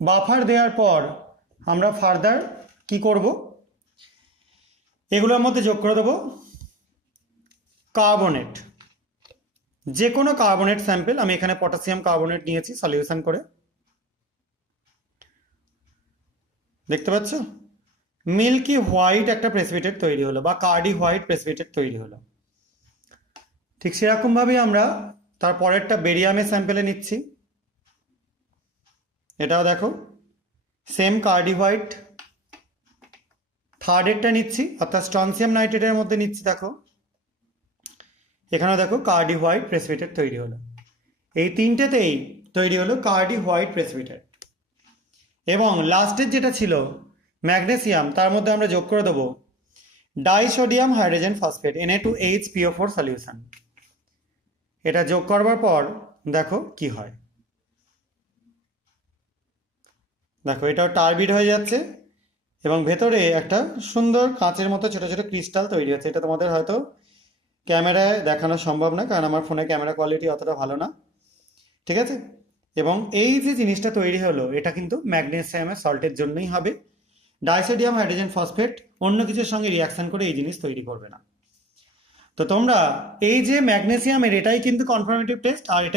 Buffer দেওয়ার পর আমরা ফার্দার কি করব, এগুলোর মধ্যে যোগ করে দেবো কার্বনেট, যে কোনো কার্বনেট স্যাম্পেল। আমি এখানে পটাশিয়াম কার্বনেট নিয়েছি সলিউশন করে, দেখতে পাচ্ছ মিল্কি হোয়াইট একটা প্রেসিপিটেট তৈরি হলো বা কার্ডি হোয়াইট প্রেসিপিটেট তৈরি হলো। ঠিক সেরকমভাবেই আমরা তার পরেরটা বেরিয়ামের স্যাম্পেলে নিচ্ছি, এটাও দেখো সেম কার্ডি হোয়াইট। থার্ডেরটা নিচ্ছি অর্থাৎ স্ট্রনসিয়াম নাইট্রেটের মধ্যে নিচ্ছি, দেখো এখানেও দেখো কার্ডি হোয়াইট প্রেসিপিটেট তৈরি হলো। এই তিনটেতেই তৈরি হলো কার্ডি হোয়াইট প্রেসিপিটেট। এবং লাস্টের যেটা ছিল ম্যাগনেসিয়াম, তার মধ্যে আমরা যোগ করে দেবো disodium hydrogen phosphate Na2HPO4 solution. এটা যোগ করবার পর দেখো কি হয়, দেখো এটাও টার্বিড হয়ে যাচ্ছে এবং ভেতরে একটা সুন্দর কাঁচের মতো ছোট ছোট ক্রিস্টাল তৈরি হচ্ছে। এটা তোমাদের হয়তো ক্যামেরায় দেখানো সম্ভব না, কারণ আমার ফোনে ক্যামেরা কোয়ালিটি অতটা ভালো না, ঠিক আছে। এবং এই যে জিনিসটা তৈরি হলো এটা কিন্তু ম্যাগনেসিয়ামের সল্টের জন্যই হবে। ডাইসোডিয়াম হাইড্রোজেন ফসফেট অন্য কিছুর সঙ্গে রিয়াকশন করে এই জিনিস তৈরি করবে না। তো তোমরা এই যে ম্যাগনেসিয়ামের, এটাই কিন্তু কনফার্মেটিভ টেস্ট, আর এটাই